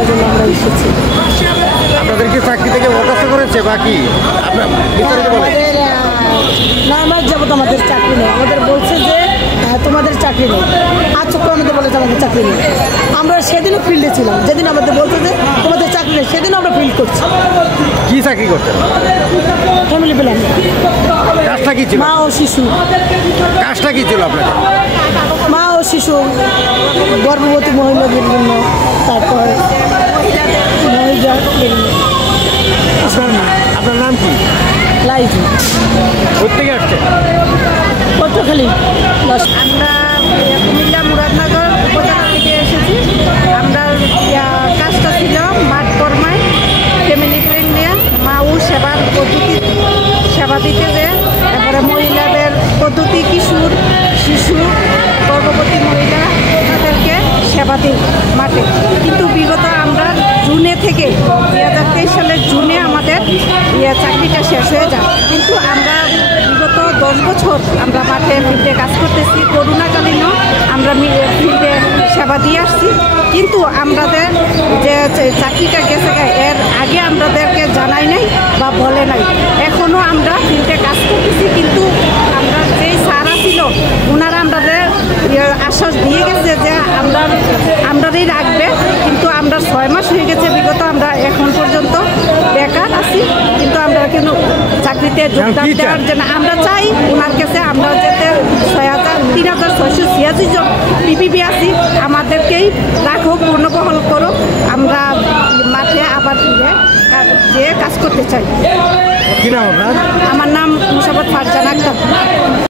এই জন্য আমরা এসেছি। আপনাদেরকে চাকরি থেকে বরখাস্ত করেছে বাকি আপনার বিস্তারিত বলেন। না আমার যাবত আমাদের চাকরি নেই, আমাদের বলছে যে তোমাদের চাকরি নেই। আজ চক্র আমাদের বলেছে আমাদের চাকরি নেই। আমরা সেদিনও ফিল্ডে ছিলাম, যেদিন আমাদের বলছে যে তোমাদের চাকরি নেই সেদিনও আমরা ফিল্ড করছি। কি চাকরি করতেন? Family plan. কাজটা কি ছিল? মা ও শিশু। কাজটা কি ছিল আপনাদের? মা ও শিশু, গর্ভবতী মহিলাদের জন্য, তারপর আপনার নাম কি? লাইফ কোথেকে আসছে? পটুয়াখালী। আমরা কুমিল্লা মুরাদনগর উপজেলা থেকে এসেছি। আমরা কাজটা ছিল মাঠ কর্মায় ফ্যামিলি ফ্রেন্ড নিয়ে মা ও সেবার পদ্ধতি সেবা দিতে যে, তারপরে মহিলাদের পদ্ধতি, কিশোর শিশু গর্ভবতী মহিলা তাদেরকে সেবা দিই মাঠে। কিন্তু বিগত আমরা জুনে থেকে 2023 সালের জুনে আমাদের চাকরিটা শেষ হয়ে যায়। কিন্তু আমরা বিগত 10 বছর আমরা মাঠে ফিল্ডে কাজ করতেছি। করোনাকালীনও আমরা ফিল্ডে সেবা দিয়ে আসছি। কিন্তু আমাদের যে চাকরিটা গেছে এর আগে আমাদেরকে জানাই নাই বা বলে নাই। এখনও আমরা ফিল্ডে কাজ করতেছি, কিন্তু আমরা যেই সারা ছিল ওনারা আমাদের আশ্বাস দিয়ে গেছে যে আমরাই রাখবে। কিন্তু আমরা 6 মাস হয়ে গেছে বিগত, আমরা এখন পর্যন্ত বেকার আছি। কিন্তু আমরা কিন্তু চাকরিতে যোগদান দেওয়ার জন্য আমরা চাই ওনার কাছে, আমরা যাতে 3,686 জন পিপিপি আছি আমাদেরকেই রাখুক, পূর্ণবহল করুক। আমরা মাঠে আবার ফিরে যে কাজ করতে চাই। কি নাম আপনার? আমার নাম মুসাফত ফারজানা আক্তার।